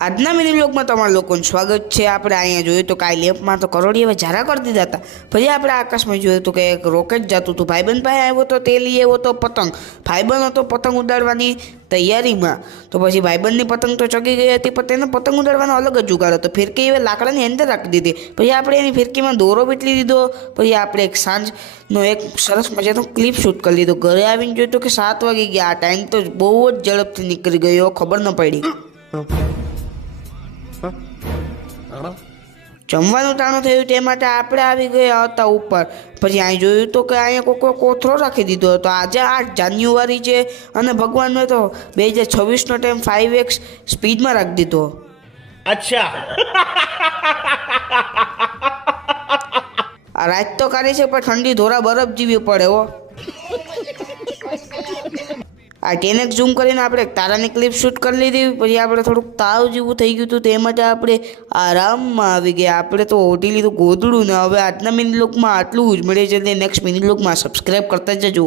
આજના મિની બ્લોગમાં તમારા લોકોનું સ્વાગત છે। આપણે અહીંયા જોયું તો કાંઈ લેમ્પમાં તો કરોડી હવે ઝારા કરી દીધા હતા। પછી આપણે આકાશમાં જોયું તો કે એક રોકેટ જતું હતું। ભાઈબંધ પાસે આવ્યો તો તે લઈ આવ્યો તો પતંગ। ભાઈબંધ હતો પતંગ ઉડાડવાની તૈયારીમાં, તો પછી ભાઈબંધની પતંગ તો ચગી ગઈ હતી, પણ તેને પતંગ ઉડાડવાનો અલગ જ જુગાડ હતો। ફિરકી એ લાકડાની અંદર રાખી દીધી। પછી આપણે એની ફિરકીમાં દોરો વીંટળી દીધો। પછી આપણે એક સાંજનો એક સરસ મજાનો ક્લિપ શૂટ કરી લીધો। ઘરે આવીને જોયું તો કે 7 વાગી ગયા। આ ટાઈમ તો બહુ જ ઝડપથી નીકળી ગયો, ખબર ન પડી। જમવાનું ટાણું થયું તે માટે આપણે આવી ગયા હતા ઉપર। પછી અહીં જોયું તો કે અહીંયા કોઈ કોથળો રાખી દીધો હતો। આજે 8 જાન્યુઆરી છે અને ભગવાનનો તો 2026નો ટાઈમ 5x સ્પીડમાં રાખી દીધો। अच्छा આ રાત તો કાઢી છે પણ ઠંડી ધોરા બરફ જીવી પડે હો। આ 10x ઝૂમ કરીને આપણે તારાની ક્લિપ શૂટ કરી લીધી। પછી આપણે થોડુંક તાવ જેવું થઈ ગયું હતું, તે માટે આપણે આરામમાં આવી ગયા। આપણે તો ઓઢી લીધું ગોદડું ને। હવે આજના મિની બ્લોગમાં આટલું જ। મળે જલ્દી નેક્સ્ટ મિની બ્લોગમાં। સબસ્ક્રાઈબ કરતા જજો।